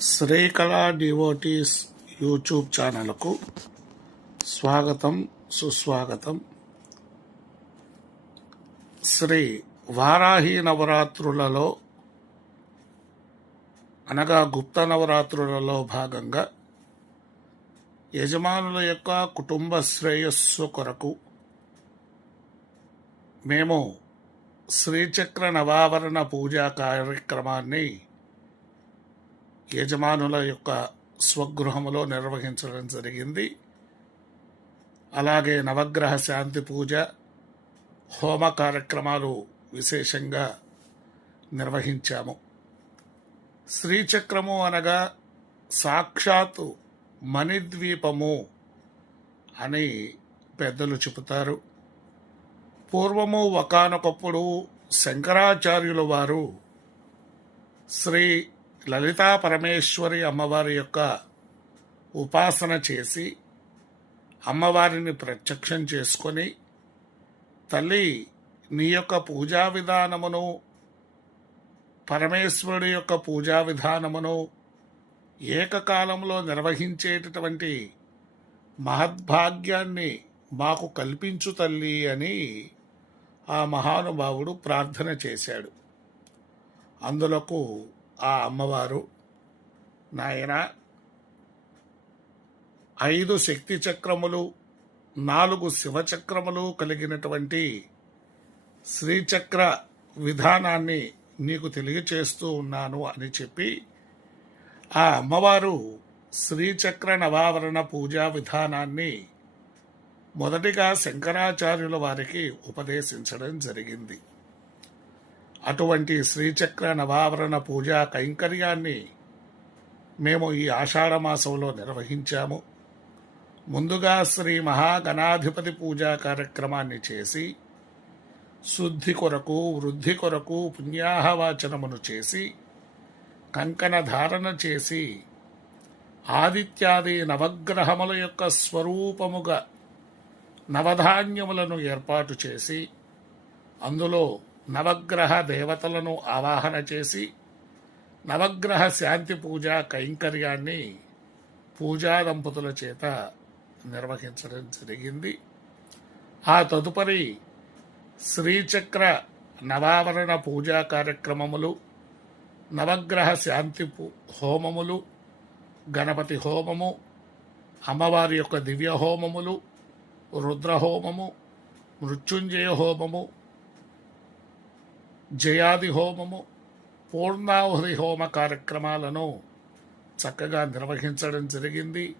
Srikala devotees YouTube ఛానల్కు స్వాగతం సుస్వాగతం. శ్రీ వారాహి నవరాత్రులలో అనగా గుప్త నవరాత్రులలో భాగంగా యజమానుల యొక్క కుటుంబ శ్రేయస్సు కొరకు మేము శ్రీచక్ర నవావరణ పూజా కార్యక్రమాన్ని యజమానుల యొక్క స్వగృహములో నిర్వహించడం జరిగింది. అలాగే నవగ్రహ శాంతి పూజ హోమ కార్యక్రమాలు విశేషంగా నిర్వహించాము. శ్రీచక్రము అనగా సాక్షాత్తు మణిద్వీపము అని పెద్దలు చెబుతారు. పూర్వము ఒకనొకప్పుడు శంకరాచార్యుల వారు శ్రీ లలితా పరమేశ్వరి అమ్మవారి యొక్క ఉపాసన చేసి అమ్మవారిని ప్రత్యక్షం చేసుకొని తల్లి నీ యొక్క పూజా విధానమును పరమేశ్వరుడి యొక్క పూజా విధానమును ఏకకాలంలో నిర్వహించేటటువంటి మహద్భాగ్యాన్ని మాకు కల్పించు తల్లి అని ఆ మహానుభావుడు ప్రార్థన చేశాడు. అందులకు ఆ అమ్మవారు నాయన ఐదు శక్తి చక్రములు నాలుగు శివచక్రములు కలిగినటువంటి శ్రీచక్ర విధానాన్ని నీకు తెలియచేస్తూ ఉన్నాను అని చెప్పి ఆ అమ్మవారు శ్రీచక్ర నవావరణ పూజా విధానాన్ని మొదటిగా శంకరాచార్యుల వారికి ఉపదేశించడం జరిగింది. అటువంటి శ్రీచక్ర నవావరణ పూజా కైంకర్యాన్ని మేము ఈ ఆషాఢ మాసంలో నిర్వహించాము. ముందుగా శ్రీ మహాగణాధిపతి పూజా కార్యక్రమాన్ని చేసి శుద్ధి కొరకు వృద్ధి కొరకు పుణ్యాహవాచనమును చేసి కంకణ ధారణ చేసి ఆదిత్యాది నవగ్రహముల యొక్క స్వరూపముగా నవధాన్యములను ఏర్పాటు చేసి అందులో నవగ్రహ దేవతలను ఆవాహన చేసి నవగ్రహ శాంతి పూజ కైంకర్యాన్ని పూజా దంపతుల చేత నిర్వహించడం జరిగింది. ఆ తదుపరి శ్రీచక్ర నవావరణ పూజా కార్యక్రమములు నవగ్రహ శాంతి హోమములు గణపతి హోమము అమ్మవారి యొక్క దివ్య హోమములు రుద్రహోమము మృత్యుంజయ హోమము జయాది హోమము పూర్ణాహురి హోమ కార్యక్రమాలను చక్కగా నిర్వహించడం జరిగింది.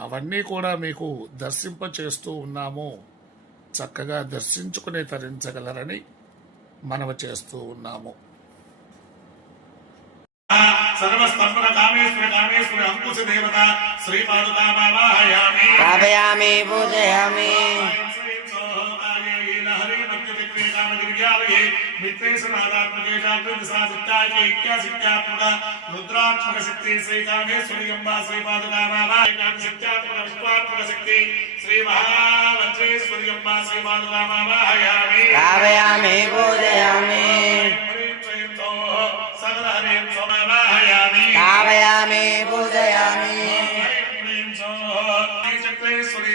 అవన్నీ కూడా మీకు దర్శింపచేస్తూ ఉన్నాము. చక్కగా దర్శించుకుని తరించగలరని మనవి చేస్తూ ఉన్నాము. సర్వస్తంభన కామేశ్వర కామేశ్వర అంకుశ దేవత ये मित्रेशनादात्मकेशात्मदिशासित्यात्मकैक्यासित्यात्मक रुद्रात्मकशक्ति सहितागे स्वरिगम्बा श्रीपादुकामावाहित्यात्मक विश्वात्मकशक्ति श्रीमहावत्रे स्वरिगम्बा श्रीपादुकामावाहयामि भावयामि पूजयामि। सकलहरें समावाहयामि भावयामि पूजयामि। श्रीचक्रेश्वरी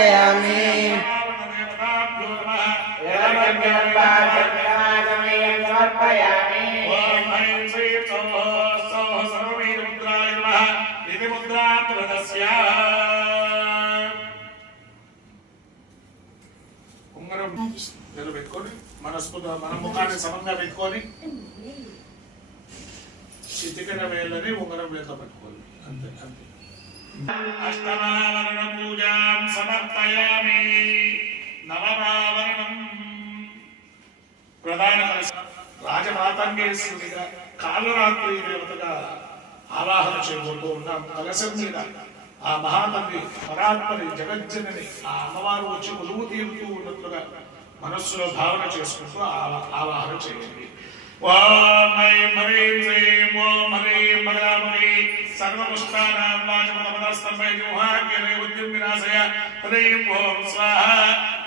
ఓం ఐం శ్రీం సౌః సౌః సర్వవీరముద్రాయ నమః ఇది ముద్రా ప్రదస్య ఉంగరం నిలబెట్టుకొని మనస్ఫూర్తిగా మన ముఖాన్ని సమంగా పెట్టుకొని వేళ్ళని ఉంగరం వేళ్ళతో పట్టుకోవాలి. అంతే అంతే. అష్టమావరణ పూజాం సమర్పయామి. నవమావరణం ప్రధాన రాజమాతంగేశ్వరిగా కాలరాత్రి దేవతగా ఆవాహన చేయబోతూ ఉన్నాం. కలశం మీద ఆ మహాతల్లి పరాత్మని జగజ్జనని ఆ అమ్మవారు వచ్చి కొలువు తీరుతూ ఉన్నట్లుగా మనస్సులో భావన చేసుకుంటూ ఆవా- ఆవాహన చేయండి. ఓం ఐం హ్రీం శ్రీం ఓం హ్రీం భగరామణి సర్వపుష్పానాం వాచమదమనస్తంభై జుహాగ్యలే ఉద్యం వినాశయ హ్రీం ఓం స్వాహ.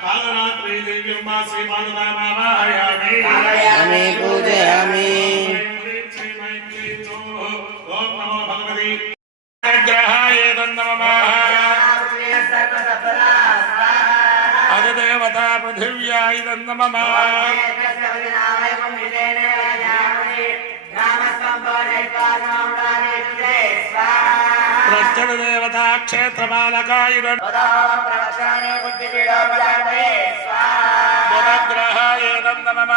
సర్వవస్యం కురు కురు స్వాహ కాలరాత్రే దేవ్యం మా శ్రీపాదనామావాహయామి ధారయామి పూజయామి ఓం నమో భగవతి గ్రహాయ ప్రత్యక్ష దేవత బుధగ్రహాయ నమ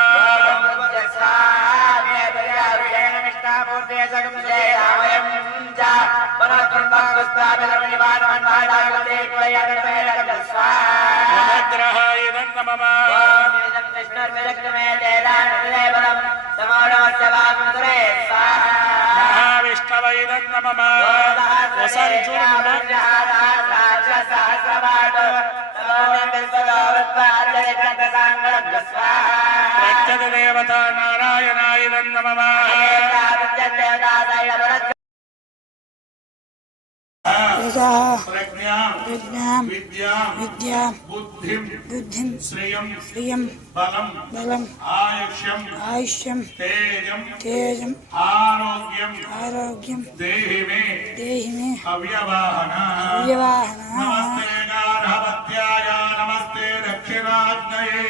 బుధగ్రహాయ నమ మహావిష్ణవై నమ ఒకసారి చూడండి ప్రత్యక్ష దేవత నారాయణాయ నమ విజ్ఞాం విద్యా విద్యాం బుద్ధిం బుద్ధిం శ్రియం శ్రియం బలం బలం ఆయుష్యం ఆయుష్యం తేజం తేజం ఆరోగ్యం ఆరోగ్యం దేహి మే దేహి మే అవ్యవాహన వ్యవాహన నమస్తే గార్హపత్యాయ నమస్తే దక్షిణాగ్నయే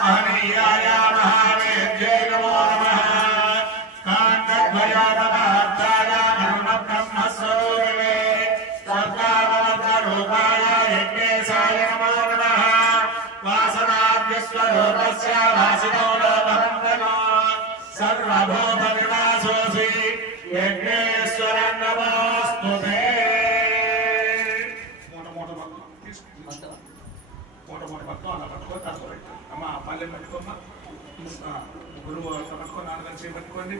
మహనీయాయ వాసనాద్యస్వరూపస్య వాసినో లోకవందనో సర్వభూత వినాశోసి యజ్ఞేశ్వర నమోస్తుతే మూట మూట మొత్తం తీసుకుంటా మూట మూట మొత్తం అలా పట్టుకొని తక్కువ అమ్మ ఆ పల్లెం పెట్టుకోమ్మా. ఆ, గురువు అట్లా నాన్నగారు చేపట్టుకోండి